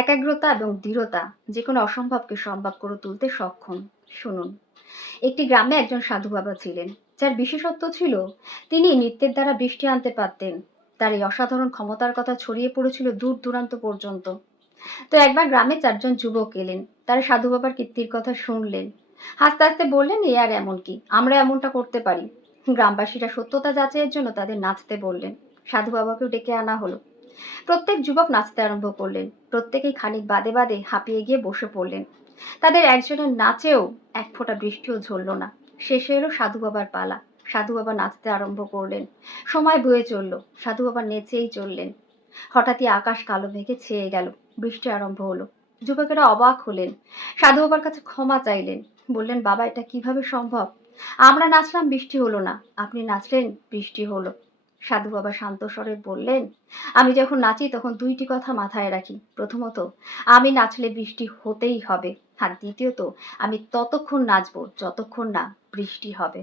একাগ্রতা এবং দৃঢ়তা যে কোনো অসম্ভবকে সম্ভব করে তুলতে সক্ষম। শুনুন, একটি গ্রামে একজন সাধু বাবা ছিলেন, যার বিশেষত্ব ছিল তিনি নৃত্যের দ্বারা বৃষ্টি আনতে পারতেন। তার এই অসাধারণ ক্ষমতার কথা ছড়িয়ে পড়েছিল দূর দূরান্ত পর্যন্ত। তো একবার গ্রামে চারজন যুবক এলেন, তারা সাধু বাবার কীর্তির কথা শুনলেন। হাসতে হাসতে বললেন, এ আর এমন কি? আমরা এমনটা করতে পারি। গ্রামবাসীরা সত্যতা যাচাইয়ের জন্য তাদের নাচতে বললেন। সাধু বাবাকেও ডেকে আনা হলো। প্রত্যেক যুবক নাচতে আরম্ভ করলেন। প্রত্যেকেই খানিক বাদে বাদে হাঁপিয়ে গিয়ে বসে পড়লেন। তাদের একজনের নাচেও এক ফোঁটা বৃষ্টিও ঝরল না। শেষে এলো সাধু বাবার পালা। সাধু বাবা নাচতে আরম্ভ করলেন। সময় বয়ে চলল। সাধু বাবা নেচেই চললেন। হঠাৎই আকাশ কালো মেঘে ছেয়ে গেল। বৃষ্টি আরম্ভ হলো। যুবকেরা অবাক হলেন। সাধু বাবার কাছে ক্ষমা চাইলেন। বললেন, বাবা, এটা কীভাবে সম্ভব? আমরা নাচলাম, বৃষ্টি হলো না। আপনি নাচলেন, বৃষ্টি হলো। সাধু বাবা শান্ত স্বরে বললেন, আমি যখন নাচি তখন দুইটি কথা মাথায় রাখি। প্রথমত, আমি নাচলে বৃষ্টি হতেই হবে। আর দ্বিতীয়ত, আমি ততক্ষণ নাচবো যতক্ষণ না বৃষ্টি হবে।